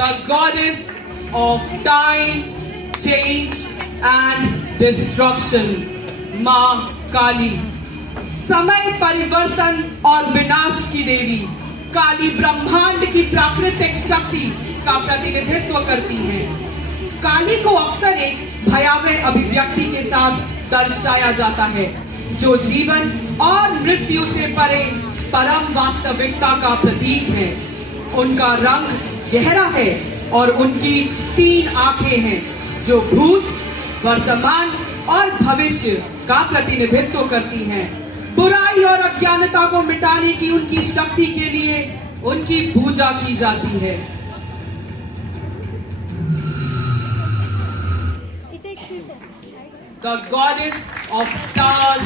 the goddess of time, change and destruction, माँ काली। समय परिवर्तन और विनाश की देवी काली ब्रह्मांड की प्राकृतिक शक्ति का प्रतिनिधित्व करती है। काली को अक्सर एक भयावह अभिव्यक्ति के साथ दर्शाया जाता है, जो जीवन और मृत्यु से परे परम वास्तविकता का प्रतीक है। उनका रंग गहरा है और उनकी 3 आंखें हैं, जो भूत, वर्तमान और भविष्य का प्रतिनिधित्व करती हैं। बुराई और अज्ञानता को मिटाने की उनकी शक्ति के लिए उनकी पूजा की जाती है। The goddess of stars,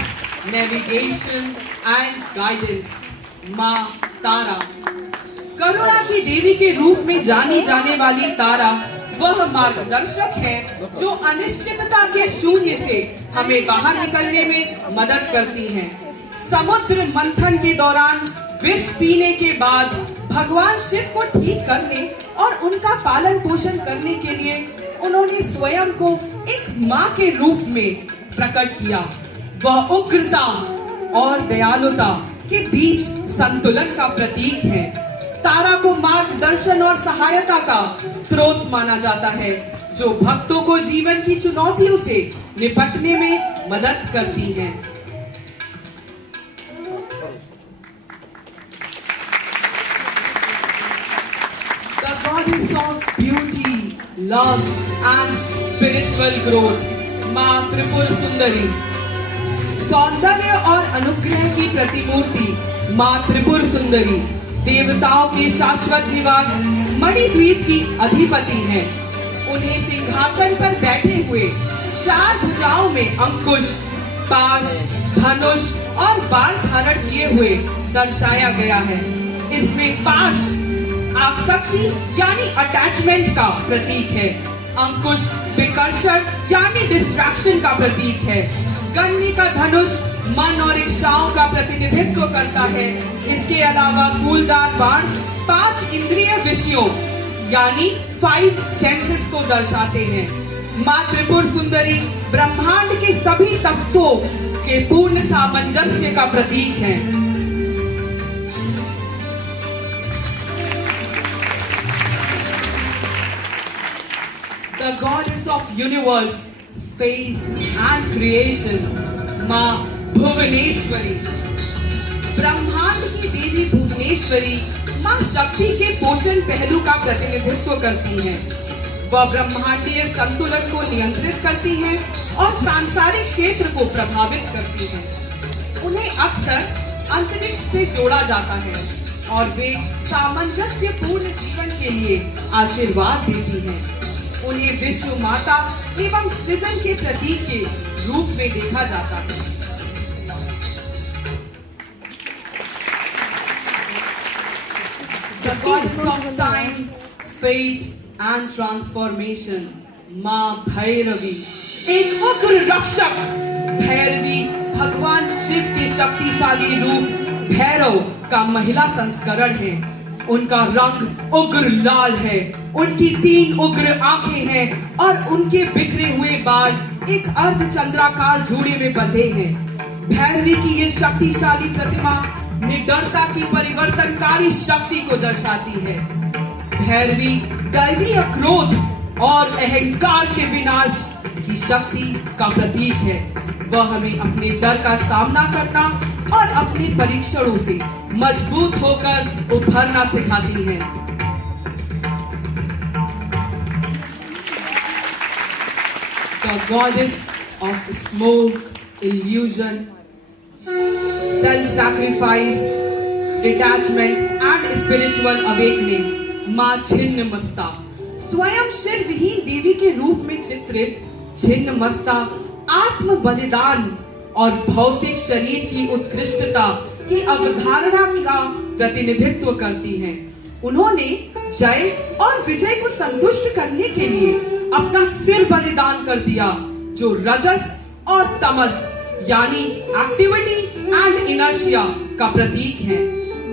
navigation and guidance, माँ तारा। करुणा की देवी के रूप में जानी जाने वाली तारा वह मार्गदर्शक है जो अनिश्चितता के शून्य से हमें बाहर निकलने में मदद करती हैं। समुद्र मंथन के दौरान विष पीने के बाद भगवान शिव को ठीक करने और उनका पालन पोषण करने के लिए उन्होंने स्वयं को एक माँ के रूप में प्रकट किया। वह उग्रता और दयालुता के बीच संतुलन का प्रतीक है। तारा को मार्गदर्शन और सहायता का स्रोत माना जाता है, जो भक्तों को जीवन की चुनौतियों से निपटने में मदद करती है। The goddess of beauty, love and spiritual growth, माँ त्रिपुर सुंदरी। सौंदर्य और अनुग्रह की प्रतिमूर्ति माँ त्रिपुर सुंदरी देवताओं के शाश्वत निवास मणिद्वीप की अधिपति हैं। उन्हें सिंहासन पर बैठे हुए 4 भुजाओं में अंकुश, पाश, धनुष और बाण धारण किए हुए दर्शाया गया है। इसमें पाश आसक्ति यानी अटैचमेंट का प्रतीक है, अंकुश विकर्षण यानी डिस्ट्रैक्शन का प्रतीक है, कन्या का धनुष मन और इच्छाओं का प्रतिनिधित्व करता है। इसके अलावा फूलदार बाण 5 इंद्रिय विषयों यानी 5 सेंसेस को दर्शाते हैं। माँ त्रिपुर सुंदरी ब्रह्मांड के सभी तत्वों के पूर्ण सामंजस्य का प्रतीक है। The goddess of universe, space and creation, माँ भुवनेश्वरी। ब्रह्मांड की देवी भुवनेश्वरी माँ शक्ति के पोषण पहलू का प्रतिनिधित्व करती हैं। वह ब्रह्मांडीय संतुलन को नियंत्रित करती हैं और सांसारिक क्षेत्र को प्रभावित करती हैं। उन्हें अक्सर अंतरिक्ष से जोड़ा जाता है और वे सामंजस्यपूर्ण जीवन के लिए आशीर्वाद देती हैं। उन्हें विश्व माता एवं सृजन के प्रतीक के रूप में देखा जाता है। The goddess of time, fate and transformation, माँ भैरवी। एक उग्र रक्षक भैरवी भगवान शिव के शक्तिशाली रूप भैरव का महिला संस्करण है। उनका रंग उग्र लाल है, उनकी 3 उग्र आंखें हैं और उनके बिखरे हुए बाल एक अर्धचंद्राकार जूड़े में बंधे हैं। भैरवी की ये शक्तिशाली प्रतिमा निडरता की परिवर्तनकारी शक्ति को दर्शाती है। भैरवी दैवीय क्रोध और अहंकार के विनाश की शक्ति का प्रतीक है। वह हमें अपने डर का सामना करना और अपने परीक्षणों से मजबूत होकर उभरना सिखाती है। The goddess of smoke, illusion, self-sacrifice, detachment and spiritual awakening, माँ छिन्नमस्ता। स्वयं शिव विहीन देवी के रूप में चित्रित छिन्नमस्ता आत्म बलिदान और भौतिक शरीर की उत्कृष्टता की अवधारणा का प्रतिनिधित्व करती हैं। उन्होंने जय और विजय को संतुष्ट करने के लिए अपना सिर बलिदान कर दिया, जो रजस और तमस यानी एक्टिविटी एंड इनर्शिया का प्रतीक है।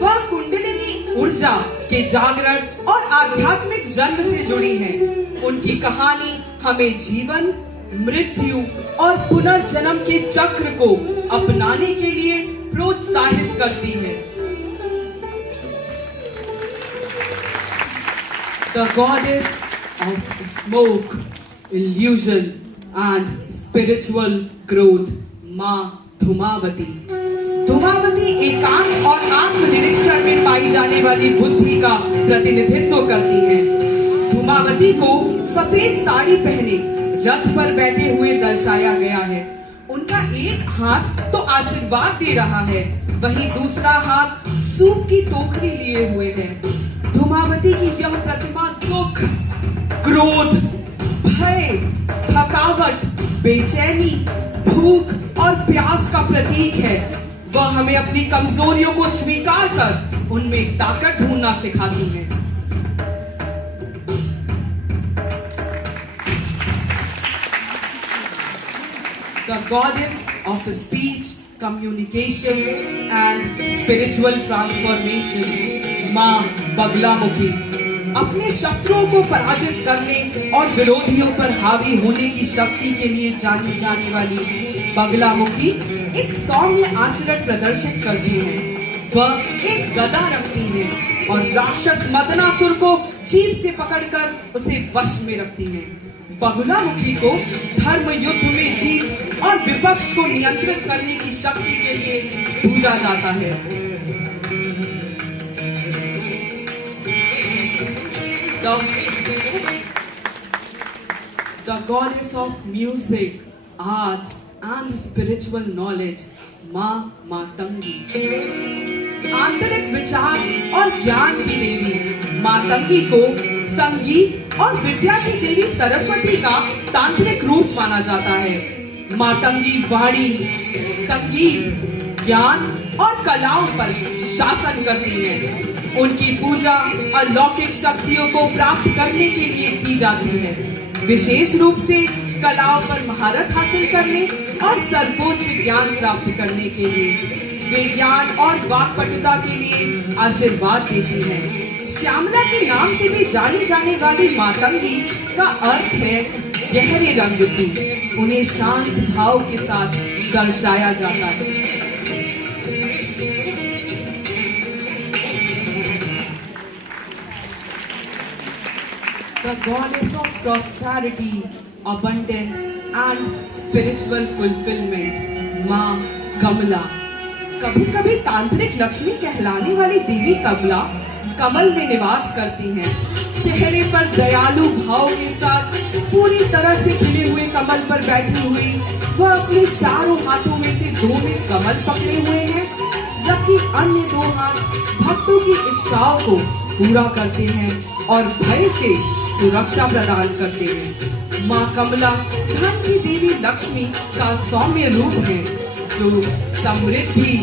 वह कुंडलिनी ऊर्जा के जागरण और आध्यात्मिक जन्म से जुड़ी हैं। उनकी कहानी हमें जीवन, मृत्यु और पुनर्जन्म के चक्र को अपनाने के लिए प्रोत्साहित करती है। The goddess of smoke, illusion and spiritual growth, माँ धूमावती। धूमावती एकांत और आत्मनिरीक्षण में पाई जाने वाली बुद्धि का प्रतिनिधित्व करती है। धूमावती को सफेद साड़ी पहने रथ पर बैठे हुए दर्शाया गया है। उनका एक हाथ तो आशीर्वाद दे रहा है, वहीं दूसरा हाथ सूप की टोकरी लिए हुए है। धूमावती की यह प्रतिमा दुख, क्रोध, भय, थकावट, बेचैनी, भूख और प्यास का प्रतीक है। वह हमें अपनी कमजोरियों को स्वीकार कर उनमें ताकत ढूंढना सिखाती है। The goddess of the speech, communication and spiritual transformation, माँ बगलामुखी। अपने शत्रुओं को पराजित करने और विरोधियों पर हावी होने की शक्ति के लिए जानी जाने वाली बगलामुखी एक सौम्य आचरण प्रदर्शित करती है। वह एक गदा रखती है और राक्षस मदनासुर को जीभ से पकड़कर उसे वश में रखती है। बगलामुखी को धर्म युद्ध में जीत और विपक्ष को नियंत्रित करने की शक्ति के लिए पूजा जाता है। The goddess of music, art and spiritual knowledge, माँ मातंगी। आंतरिक विचार और ज्ञान की देवी मातंगी को संगीत और विद्या की देवी सरस्वती का तांत्रिक रूप माना जाता है। मातंगी वाणी, संगीत, ज्ञान और कलाओं पर शासन करती है। उनकी पूजा अलौकिक शक्तियों को प्राप्त करने के लिए की जाती है, विशेष रूप से कलाओं पर महारत हासिल करने और सर्वोच्च ज्ञान प्राप्त करने के लिए। वे ज्ञान और वाक्पटुता के लिए आशीर्वाद देती है। श्यामला के नाम से भी जानी जाने वाली मातंगी का अर्थ है गहरे रंग की। उन्हें शांत भाव के साथ दर्शाया जाता है। The goddess of prosperity, abundance and spiritual fulfillment, माँ कमला। कभी कभी तांत्रिक लक्ष्मी कहलाने वाली देवी कमला कमल में निवास करती हैं। चेहरे पर दयालु भाव के साथ पूरी तरह से खिले हुए कमल पर बैठी हुई वह अपने चारों हाथों में से दो में कमल पकड़े हुए हैं, जबकि अन्य दो हाथ भक्तों की इच्छाओं को पूरा करते हैं और भय से सुरक्षा प्रदान करते हैं। माँ कमला धन की देवी लक्ष्मी का सौम्य रूप है, जो समृद्धि,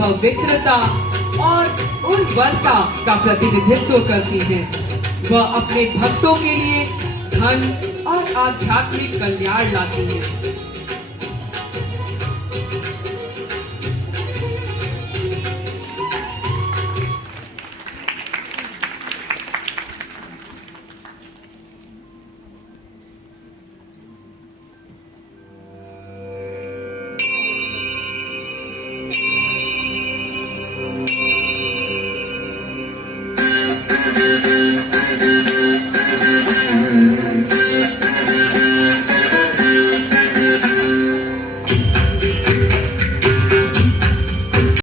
पवित्रता और उर्वरता का प्रतिनिधित्व करती है। वह अपने भक्तों के लिए धन और आध्यात्मिक कल्याण लाती है।